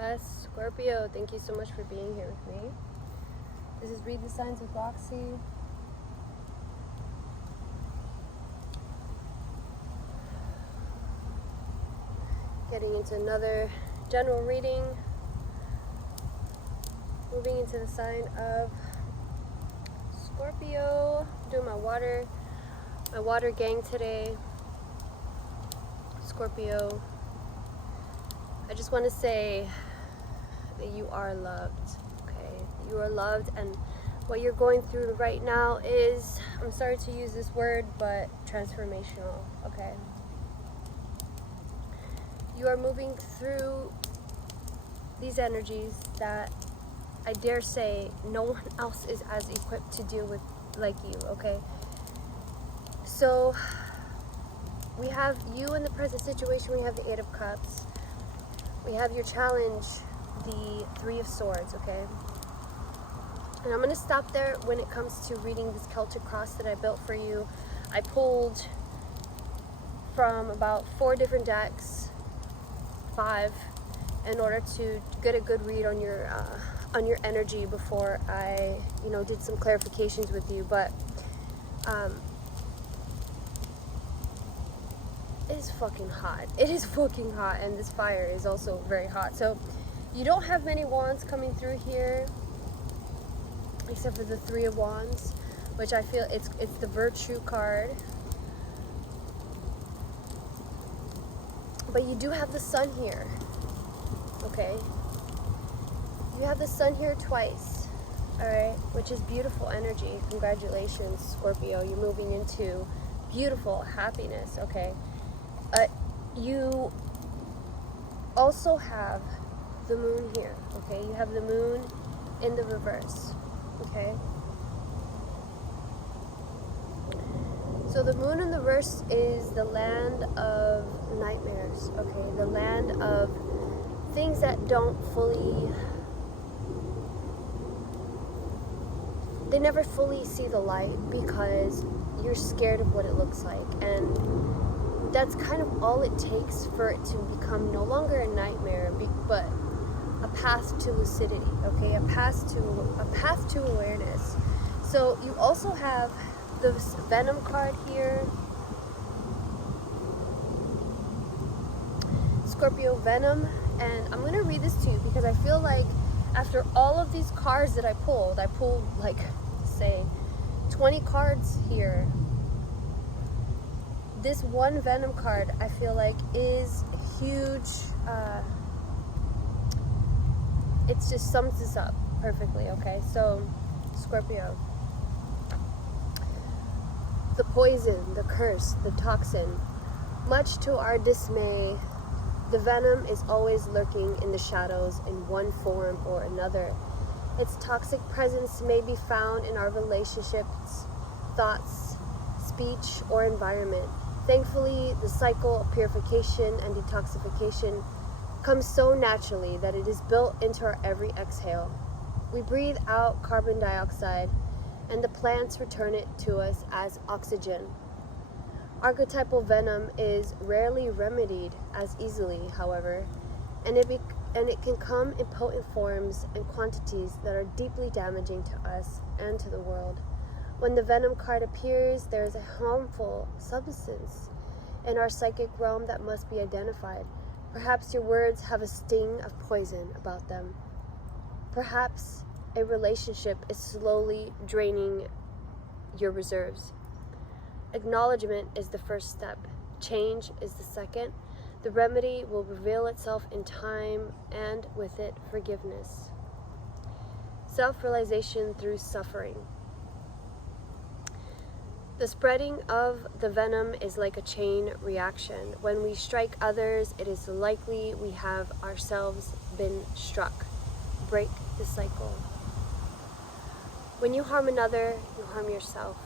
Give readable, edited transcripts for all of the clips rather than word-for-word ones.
request. Scorpio, thank you so much for being here with me. This is Read the Signs with Roxy. Getting into another general reading. Moving into the sign of Scorpio. Doing my water gang today. Scorpio, I just want to say that you are loved, okay? You are loved, and what you're going through right now is, I'm sorry to use this word, but transformational, okay? You are moving through these energies that I dare say no one else is as equipped to deal with like you, okay? So we have you in the present situation. We have the Eight of Cups. We have your challenge, the Three of Swords, okay? And I'm going to stop there when it comes to reading this Celtic cross that I built for you. I pulled from about 4 different decks, 5, in order to get a good read on your energy before I, did some clarifications with you. But it is fucking hot. It is fucking hot, and this fire is also very hot. So you don't have many wands coming through here, except for the Three of Wands, which I feel it's the Virtue card. But you do have the Sun here, okay? You have the Sun here twice, all right? Which is beautiful energy. Congratulations, Scorpio. You're moving into beautiful happiness, okay? You also have the Moon here, okay? You have the Moon in the reverse, okay? So the Moon in the reverse is the land of nightmares, okay? The land of things that don't fully, they never fully see the light because you're scared of what it looks like. And that's kind of all it takes for it to become no longer a nightmare, but a path to lucidity, okay? A path to awareness. So you also have this Venom card here. Scorpio, Venom. And I'm going to read this to you because I feel like after all of these cards that I pulled like, say, 20 cards here. This one Venom card, I feel like, is huge. It just sums this up perfectly, okay? So, Scorpio. The poison, the curse, the toxin. Much to our dismay, the venom is always lurking in the shadows in one form or another. Its toxic presence may be found in our relationships, thoughts, speech, or environment. Thankfully, the cycle of purification and detoxification comes so naturally that it is built into our every exhale. We breathe out carbon dioxide, and the plants return it to us as oxygen. Archetypal venom is rarely remedied as easily, however, and it can come in potent forms and quantities that are deeply damaging to us and to the world. When the Venom card appears, there is a harmful substance in our psychic realm that must be identified. Perhaps your words have a sting of poison about them. Perhaps a relationship is slowly draining your reserves. Acknowledgement is the first step. Change is the second. The remedy will reveal itself in time, and with it, forgiveness. Self-realization through suffering. The spreading of the venom is like a chain reaction. When we strike others, it is likely we have ourselves been struck. Break the cycle. When you harm another, you harm yourself.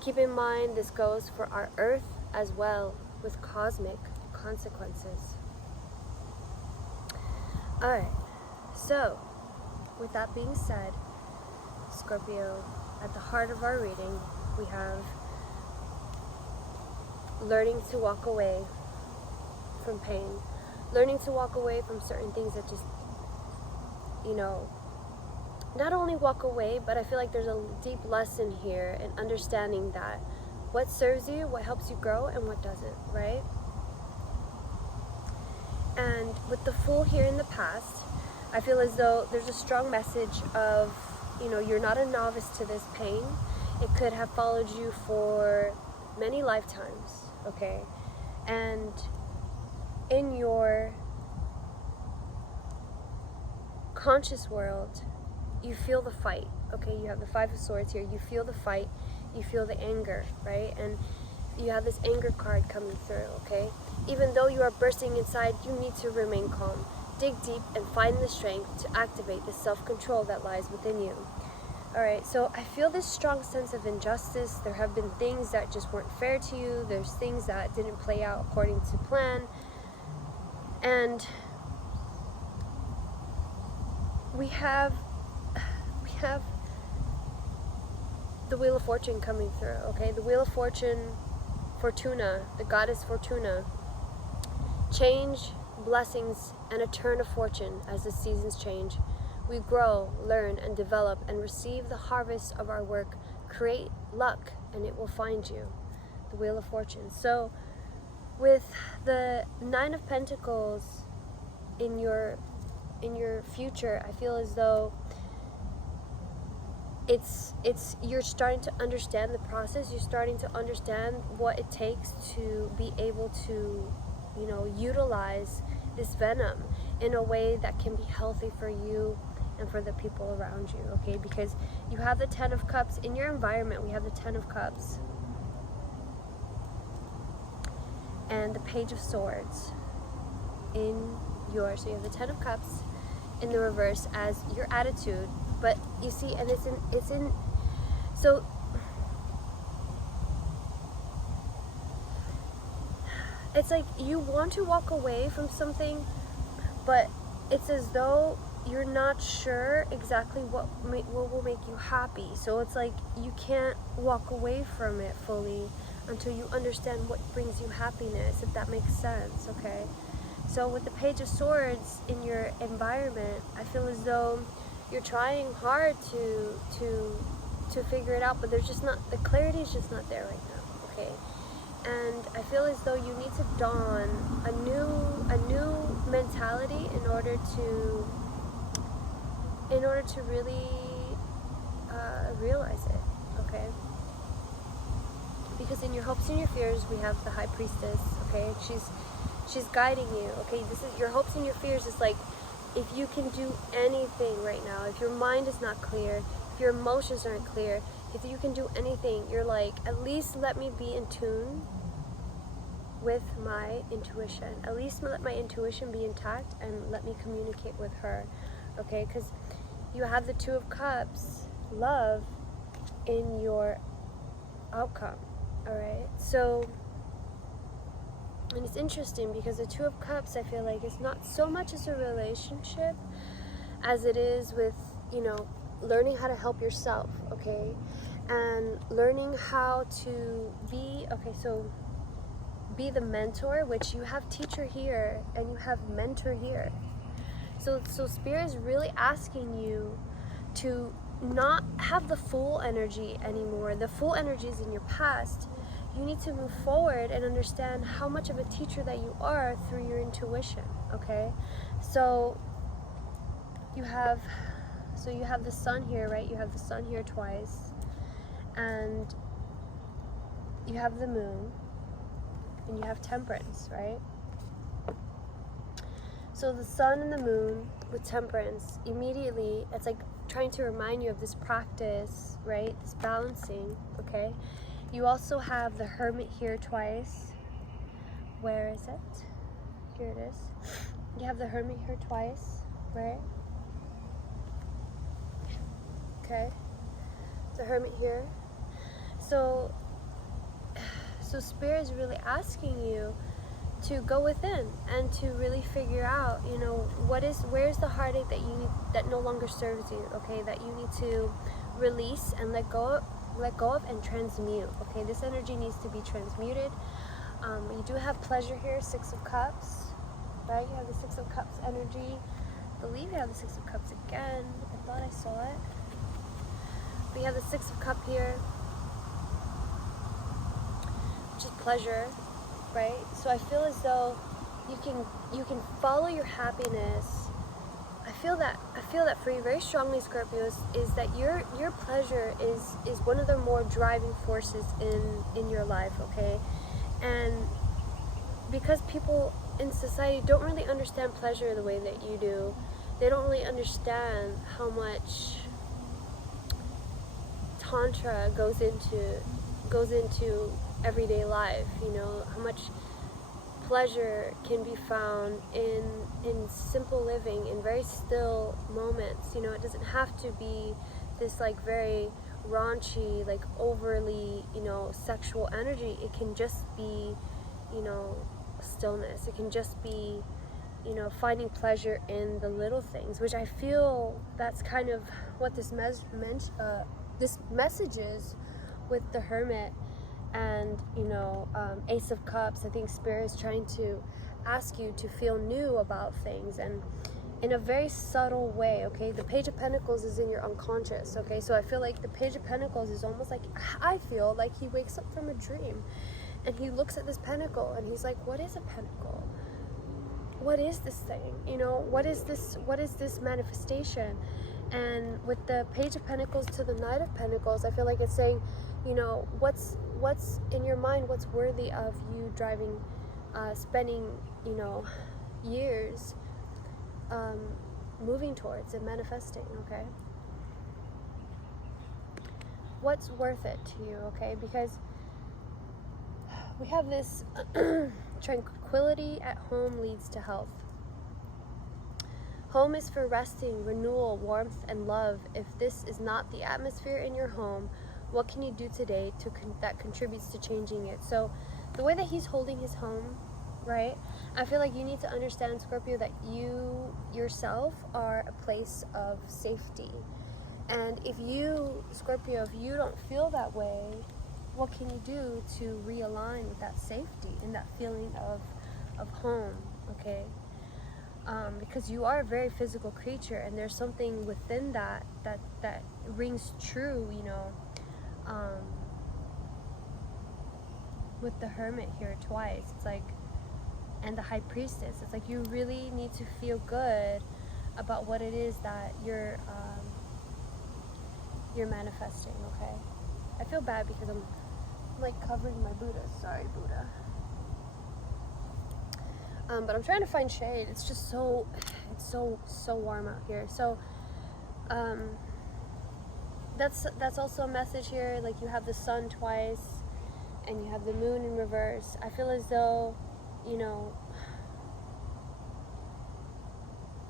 Keep in mind this goes for our earth as well, with cosmic consequences. Alright, so with that being said, Scorpio, at the heart of our reading, we have learning to walk away from pain, learning to walk away from certain things that just you know, not only walk away, but I feel like there's a deep lesson here in understanding that what serves you, what helps you grow, and what doesn't, right? And with the Fool here in the past, I feel as though there's a strong message of, you know, you're not a novice to this pain. It could have followed you for many lifetimes, okay? And in your conscious world, you feel the fight, okay? You have the Five of Swords here. You feel the fight. You feel the anger, right? And you have this anger card coming through, okay? Even though you are bursting inside, you need to remain calm. Dig deep and find the strength to activate the self-control that lies within you. All right, so I feel this strong sense of injustice. There have been things that just weren't fair to you. There's things that didn't play out according to plan. And we have the Wheel of Fortune coming through, okay? The Wheel of Fortune, Fortuna, the goddess Fortuna. Change, blessings, and a turn of fortune as the seasons change. We grow, learn, and develop and receive the harvest of our work. Create luck, and it will find you. The Wheel of Fortune. So, with the Nine of Pentacles in your future, I feel as though you're starting to understand the process. You're starting to understand what it takes to be able to, you know, utilize this venom in a way that can be healthy for you and for the people around you, okay? Because you have the Ten of Cups in your environment. We have the Ten of Cups and the Page of Swords in yours. So you have the Ten of Cups in the reverse as your attitude. But you see, and it's in so it's like you want to walk away from something, but it's as though you're not sure exactly what will make you happy. So it's like you can't walk away from it fully until you understand what brings you happiness, if that makes sense, okay? So with the Page of Swords in your environment, I feel as though you're trying hard to figure it out, but there's just not, the clarity is just not there right now, okay? And I feel as though you need to don a new mentality in order to really realize it, okay? Because in your hopes and your fears, we have the High Priestess, okay? She's guiding you, okay? This is your hopes and your fears. Is like, if you can do anything right now, if your mind is not clear, if your emotions aren't clear, if you can do anything, you're like, at least let me be in tune with my intuition. At least let my intuition be intact and let me communicate with her, okay? Because you have the Two of Cups, love, in your outcome, all right? So, and it's interesting because the Two of Cups, I feel like it's not so much as a relationship as it is with, you know, learning how to help yourself, okay? And learning how to be, okay, so be the mentor, which you have teacher here and you have mentor here. So Spirit is really asking you to not have the Fool energy anymore. The Fool energy is in your past. You need to move forward and understand how much of a teacher that you are through your intuition, okay? So you have the Sun here, right? You have the Sun here twice, and you have the Moon, and you have Temperance, right? So the Sun and the Moon with Temperance, immediately, it's like trying to remind you of this practice, right? This balancing, okay? You also have the Hermit here twice. Where is it? Here it is. You have the Hermit here twice, right? Okay. The Hermit here. So Spirit is really asking you to go within and to really figure out, you know, where's the heartache that you need, that no longer serves you, okay? That you need to release and let go of and transmute, okay? This energy needs to be transmuted. You do have pleasure here, Six of Cups, right? You have the Six of Cups energy, believe we have the Six of Cups again. I thought I saw it. We have the Six of Cups here, which is pleasure, right? So I feel as though you can follow your happiness. I feel that for you very strongly, Scorpios, is that your pleasure is one of the more driving forces in your life, okay? And because people in society don't really understand pleasure the way that you do, they don't really understand how much tantra goes into everyday life, you know, how much pleasure can be found in simple living, in very still moments. You know, it doesn't have to be this like very raunchy, like overly, you know, sexual energy. It can just be, you know, stillness. It can just be, you know, finding pleasure in the little things, which I feel that's kind of what this message is with the Hermit and, you know, Ace of Cups. I think Spirit is trying to ask you to feel new about things, and in a very subtle way, okay? The Page of Pentacles is in your unconscious, okay? So I feel like the Page of Pentacles is almost like, I feel like he wakes up from a dream and he looks at this pentacle and he's like, what is a pentacle? What is this thing? You know, what is this manifestation? And with the Page of Pentacles to the Knight of Pentacles, I feel like it's saying, you know, what's in your mind, what's worthy of you spending, you know, years moving towards and manifesting, okay? What's worth it to you, okay? Because we have this tranquility at home leads to health. Home is for resting, renewal, warmth, and love. If this is not the atmosphere in your home, what can you do today that contributes to changing it? So the way that he's holding his home, right? I feel like you need to understand, Scorpio, that you yourself are a place of safety. And if you, Scorpio, if you don't feel that way, what can you do to realign with that safety and that feeling of home, okay? Because you are a very physical creature, and there's something within that rings true, you know, with the Hermit here twice. It's like, and the High Priestess, it's like you really need to feel good about what it is that you're manifesting, okay? I feel bad because I'm like covering my Buddha. Sorry, Buddha. But I'm trying to find shade. It's just so warm out here. So that's also a message here. Like, you have the sun twice and you have the moon in reverse. I feel as though, you know,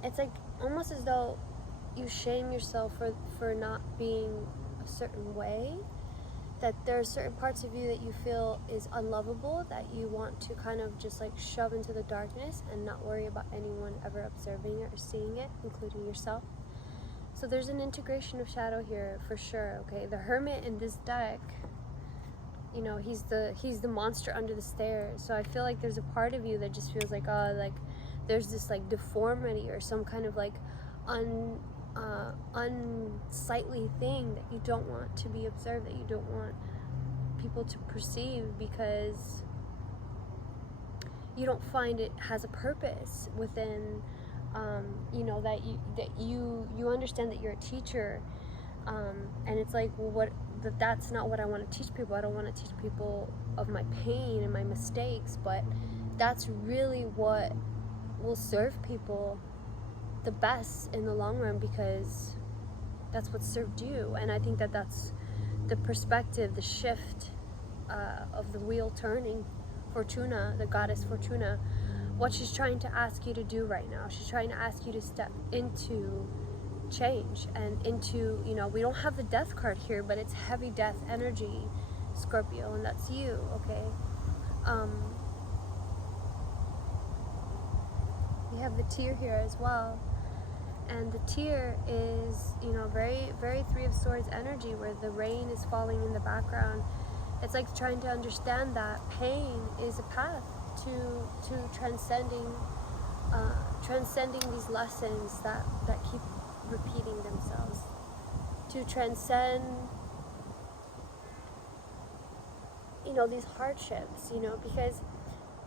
it's like almost as though you shame yourself for not being a certain way. That there are certain parts of you that you feel is unlovable, that you want to kind of just like shove into the darkness and not worry about anyone ever observing it or seeing it, including yourself. So there's an integration of shadow here for sure, okay? The Hermit in this deck, you know, he's the monster under the stairs. So I feel like there's a part of you that just feels like, oh, like there's this like deformity or some kind of like unsightly thing that you don't want to be observed, that you don't want people to perceive, because you don't find it has a purpose within, you know, that you understand that you're a teacher, and it's like, well, that's not what I want to teach people. I don't want to teach people of my pain and my mistakes, but that's really what will serve people the best in the long run, because that's what served you. And I think that that's the perspective, the shift of the wheel turning. Fortuna, the goddess Fortuna, what she's trying to ask you to do right now. She's trying to ask you to step into change and into, you know, we don't have the death card here, but it's heavy death energy, Scorpio, and that's you, okay? We have the Tear here as well. And the Tear is, you know, very, very Three of Swords energy, where the rain is falling in the background. It's like trying to understand that pain is a path to transcending transcending these lessons that keep repeating themselves, to transcend, these hardships, because,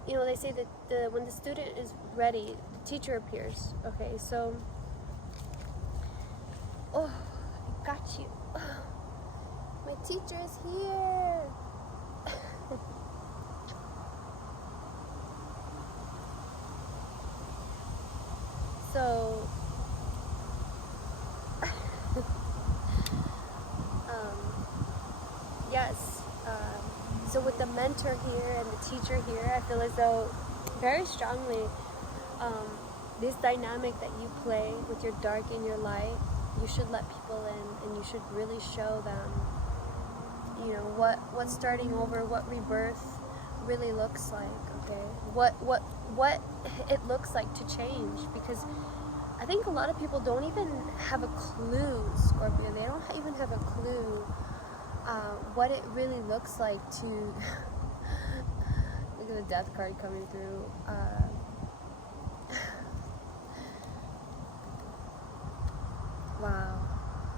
they say that when the student is ready, the teacher appears. Okay, so, oh, I got you. Oh, my teacher is here. So, yes, so with the mentor here and the teacher here, I feel as though very strongly this dynamic that you play with your dark and your light, you should let people in, and you should really show them, what starting over, what rebirth really looks like, okay? What it looks like to change, because I think a lot of people don't even have a clue, Scorpio. They don't even have a clue what it really looks like to look at the death card coming through. Wow.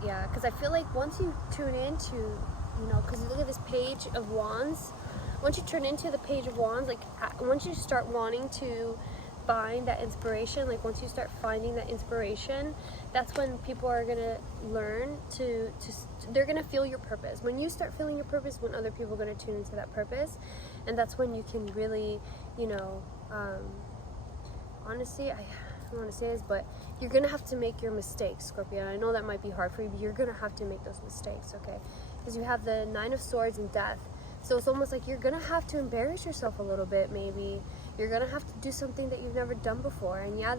Yeah, because I feel like once you tune into, because you look at this page of wands, once you turn into the page of wands, like once you start wanting to find that inspiration, like once you start finding that inspiration, that's when people are gonna learn to they're gonna feel your purpose. When you start feeling your purpose, when other people are gonna tune into that purpose, and that's when you can really, honestly, I don't want to say this, but you're gonna have to make your mistakes, Scorpio. I know that might be hard for you, but you're gonna have to make those mistakes, okay? Because you have the Nine of Swords and Death. So it's almost like you're gonna have to embarrass yourself a little bit, maybe. You're gonna have to do something that you've never done before. And yeah,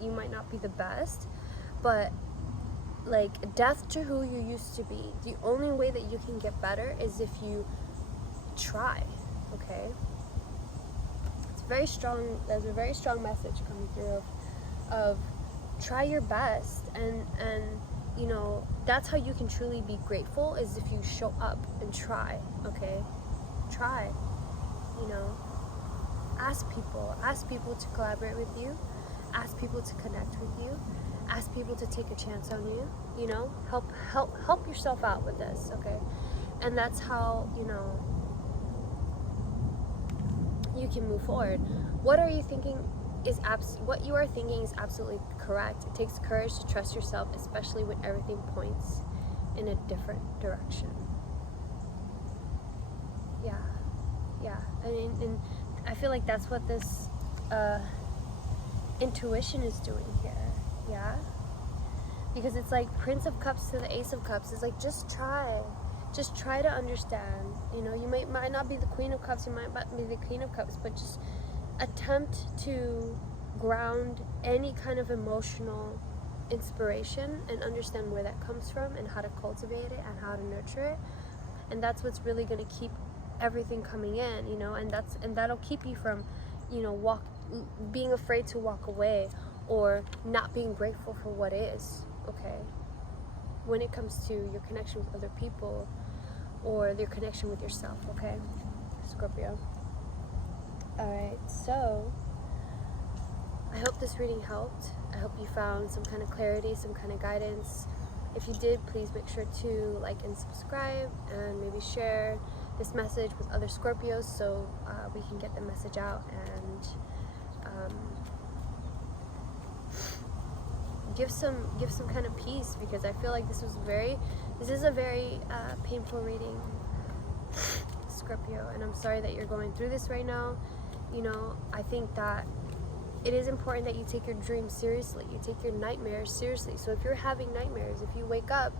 you might not be the best, but like, death to who you used to be. The only way that you can get better is if you try, okay? It's very strong. There's a very strong message coming through of try your best, and that's how you can truly be grateful, is if you show up and try, okay? Try, ask people to collaborate with you, ask people to connect with you, ask people to take a chance on you, help yourself out with this, okay? And that's how, you can move forward. What you are thinking is absolutely correct. It takes courage to trust yourself, especially when everything points in a different direction. Yeah, and I feel like that's what this intuition is doing here. Yeah, because it's like Prince of Cups to the Ace of Cups. It's like, just try to understand. You might not be the Queen of Cups, you might not be the Queen of Cups, but just attempt to ground any kind of emotional inspiration and understand where that comes from and how to cultivate it and how to nurture it. And that's what's really going to keep everything coming in, and that'll keep you from, being afraid to walk away or not being grateful for what is, okay? When it comes to your connection with other people or your connection with yourself, okay, Scorpio? Alright, so I hope this reading helped. I hope you found some kind of clarity, some kind of guidance. If you did, please make sure to like and subscribe, and maybe share this message with other Scorpios so we can get the message out, and give some kind of peace, because I feel like this is a very painful reading, Scorpio, and I'm sorry that you're going through this right now. I think that it is important that you take your dreams seriously, you take your nightmares seriously. So if you're having nightmares, if you wake up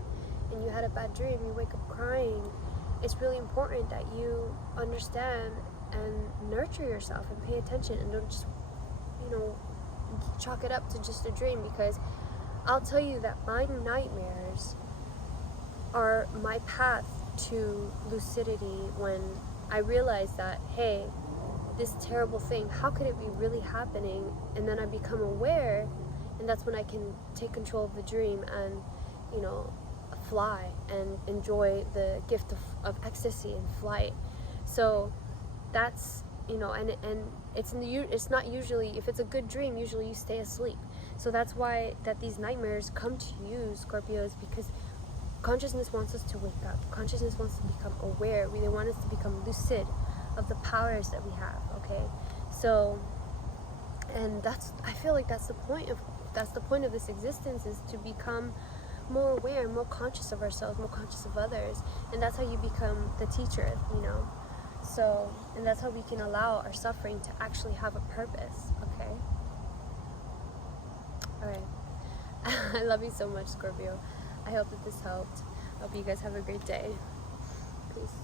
and you had a bad dream, you wake up crying, it's really important that you understand and nurture yourself and pay attention, and don't just, chalk it up to just a dream. Because I'll tell you that my nightmares are my path to lucidity, when I realize that, hey, this terrible thing, how could it be really happening? And then I become aware, and that's when I can take control of the dream and, fly and enjoy the gift of ecstasy and flight. So that's, and it's not usually, if it's a good dream, usually you stay asleep. So that's why that these nightmares come to you, Scorpios, because consciousness wants us to wake up. Consciousness wants to become aware. They want us to become lucid of the powers that we have, okay? So, and I feel like that's the point of this existence, is to become more aware, more conscious of ourselves, more conscious of others. And that's how you become the teacher, you know? So, and that's how we can allow our suffering to actually have a purpose, okay? Alright. I love you so much, Scorpio. I hope that this helped. I hope you guys have a great day. Peace.